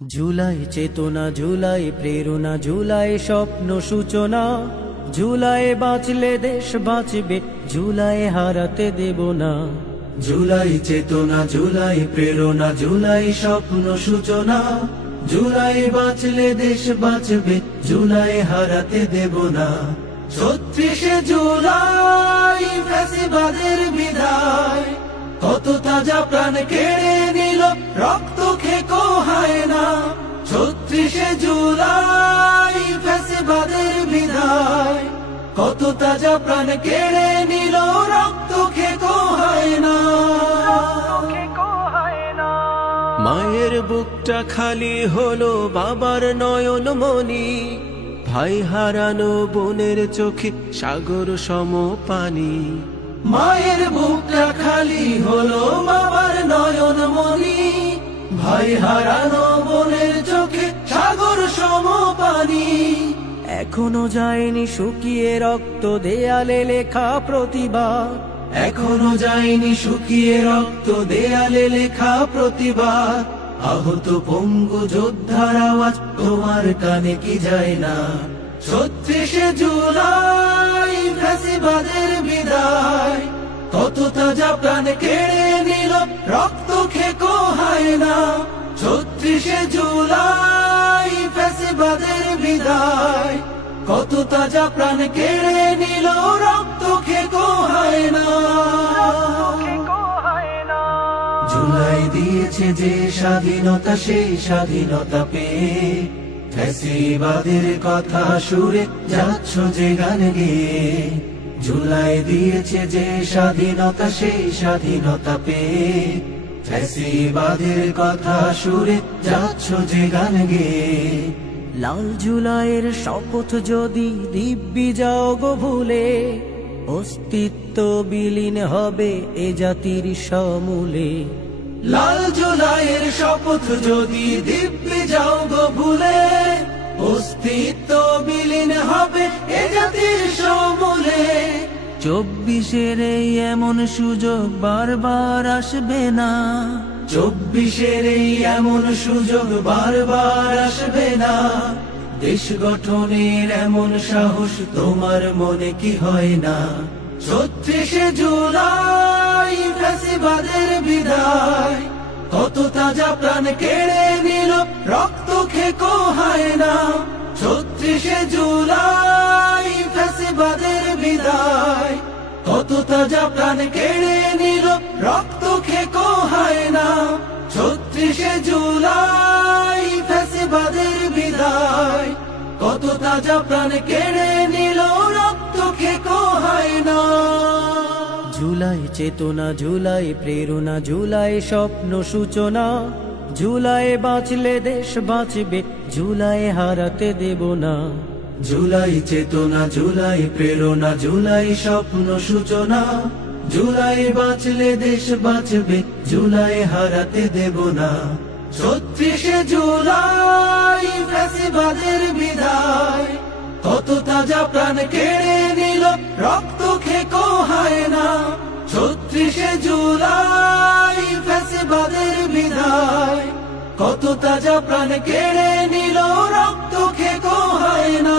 জুলাই চেতনা, জুলাই প্রেরণা, জুলাই স্বপ্ন সূচনা। জুলাই বাঁচলে দেশ বাঁচবে, জুলাই হারাতে দেব না। জুলাই চেতনা, জুলাই প্রেরণা, জুলাই স্বপ্ন সূচনা। জুলাই বাঁচলে দেশ বাঁচবে, জুলাই হারাতে দেব না। ৩৬শে জুলাই ফ্যাসিবাদের বিদায়, কত তাজা প্রাণ কেড়ে নিল, রক্ত খেকো হয় না। ৩৬শে জুলাই ফ্যাসিবাদের বিদায়, কত তাজা প্রাণ কেড়ে নিল, রক্ত খেকো হয় না। মায়ের বুকটা খালি হলো, বাবার নয়ন মনি। ভাই হারানো বোনের চোখে সাগর সম পানি। মায়ের বুকটা খালি হলো, বাবার নয়ন মনি। ভাই হারানো বোনের চোখে সাগর সম পানি। এখনো যায়নি শুকিয়ে রক্ত, দেয়ালে লেখা প্রতিবাদ। এখনো যায়নি শুকিয়ে রক্ত, দেয়ালে লেখা প্রতিবাদ। আহত পঙ্গু যোদ্ধার আওয়াজ তোমার কানে কি যায় না? ৩৬শে জুলাই ফ্যাসিবাদের বিদায়, কত তাজা প্রাণ কেড়ে নিল, রক্ত খেকো হয় না। ৩৬শে জুলাই ফ্যাসিবাদের বিদায়, কত তাজা প্রাণ কেড়ে নিল, রক্ত খেকো হয় না। জুলাই দিয়েছে যে স্বাধীনতা, সেই স্বাধীনতা পেয়ে ফ্যাসিবাদের কথা সুরে যাচ্ছ যে গান গেয়ে। জুলাই দিয়েছে যে স্বাধীনতা, সেই স্বাধীনতা পেয়ে ফ্যাসিবাদের কথা সুরে যাচ্ছ যে গান গেয়ে। লাল জুলাইয়ের শপথ যদি দিব্যি যাও গো ভুলে, অস্তিত্ব বিলীন হবে এ জাতির সমূলে। লাল জুলাইয়ের শপথ যদি দিব্যি যাও গো ভুলে, অস্তিত্ব বিলীন হবে এ জাতির সমূলে। ২৪-এর এই এমন সুযোগ বারবার আসবে না। ২৪-এর এই এমন সুযোগ বারবার আসবে না। দেশ গঠনের এমন সাহস তোমার মনে কি হয় না? ৩৬শে জুলাই ফ্যাসিবাদের বিদায়, কত তাজা প্রাণ কেড়ে নিল, রক্ত খেকো হয় না। ৩৬শে জুলাই ফ্যাসিবাদের বিদায়, কত তাজা প্রাণ কেড়ে নিল, রক্ত খেকো হয় না। ৩৬শে জুলাই ফ্যাসিবাদের বিদায়, কত তাজা প্রাণ কেড়ে নিল, রক্ত খেকো হয় না। জুলাই চেতনা, জুলাই প্রেরণা, জুলাই স্বপ্ন সূচনা। জুলাই বাঁচলে দেশ বাঁচবে, জুলাই হারাতে দেব না। জুলাই চেতনা, জুলাই প্রেরণা, জুলাই স্বপ্ন সূচনা। জুলাই বাঁচলে দেশ বাঁচবে, জুলাই হারাতে দেব না। ৩৬শে জুলাই ফ্যাসিবাদের বিদায়, কত তাজা প্রাণ কেড়ে নিল, রক্ত খেকো হয় না। ৩৬শে জুলাই ফ্যাসিবাদের বিদায়, কত তাজা প্রাণ কেড়ে নিল, রক্ত খেকো হয় না।